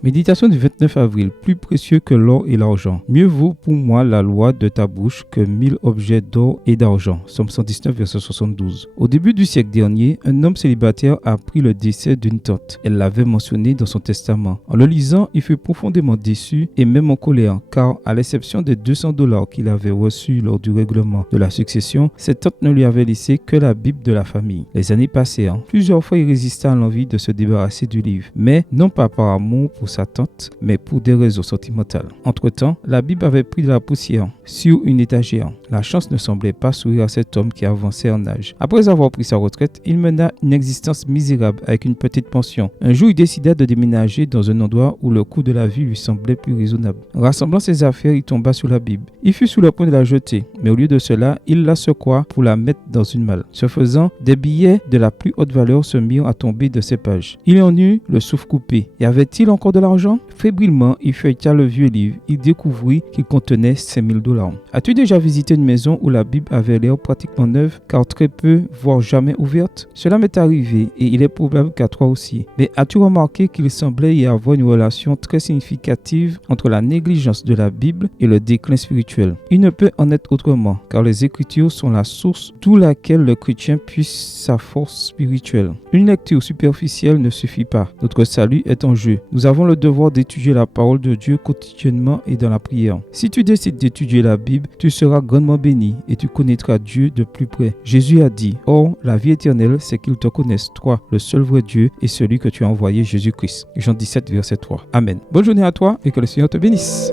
Méditation du 29 avril. Plus précieux que l'or et l'argent. Mieux vaut pour moi la loi de ta bouche que 1000 objets d'or et d'argent. Somme 119, verset 72. Au début du siècle dernier, un homme célibataire a appris le décès d'une tante. Elle l'avait mentionné dans son testament. En le lisant, il fut profondément déçu et même en colère, car à l'exception des $200 qu'il avait reçus lors du règlement de la succession, cette tante ne lui avait laissé que la Bible de la famille. Les années passèrent. Plusieurs fois, il résista à l'envie de se débarrasser du livre, mais non pas par amour pour sa tante, mais pour des raisons sentimentales. Entre-temps, la Bible avait pris de la poussière sur une étagère. La chance ne semblait pas sourire à cet homme qui avançait en âge. Après avoir pris sa retraite, il mena une existence misérable avec une petite pension. Un jour, il décida de déménager dans un endroit où le coût de la vie lui semblait plus raisonnable. Rassemblant ses affaires, il tomba sur la Bible. Il fut sur le point de la jeter, mais au lieu de cela, il la secoua pour la mettre dans une malle. Ce faisant, des billets de la plus haute valeur se mirent à tomber de ses pages. Il en eut le souffle coupé. Y avait-il encore de l'argent? Fébrilement, il feuilleta le vieux livre. Il découvrit qu'il contenait $5000. As-tu déjà visité une maison où la Bible avait l'air pratiquement neuve, car très peu, voire jamais ouverte? Cela m'est arrivé et il est probable qu'à toi aussi. Mais as-tu remarqué qu'il semblait y avoir une relation très significative entre la négligence de la Bible et le déclin spirituel? Il ne peut en être autrement, car les Écritures sont la source d'où laquelle le chrétien puise sa force spirituelle. Une lecture superficielle ne suffit pas. Notre salut est en jeu. Nous avons le devoir d'étudier la parole de Dieu quotidiennement et dans la prière. Si tu décides d'étudier la Bible, tu seras grandement béni et tu connaîtras Dieu de plus près. Jésus a dit: Or, la vie éternelle, c'est qu'ils te connaissent, toi, le seul vrai Dieu, et celui que tu as envoyé, Jésus-Christ. Jean 17, verset 3. Amen. Bonne journée à toi et que le Seigneur te bénisse.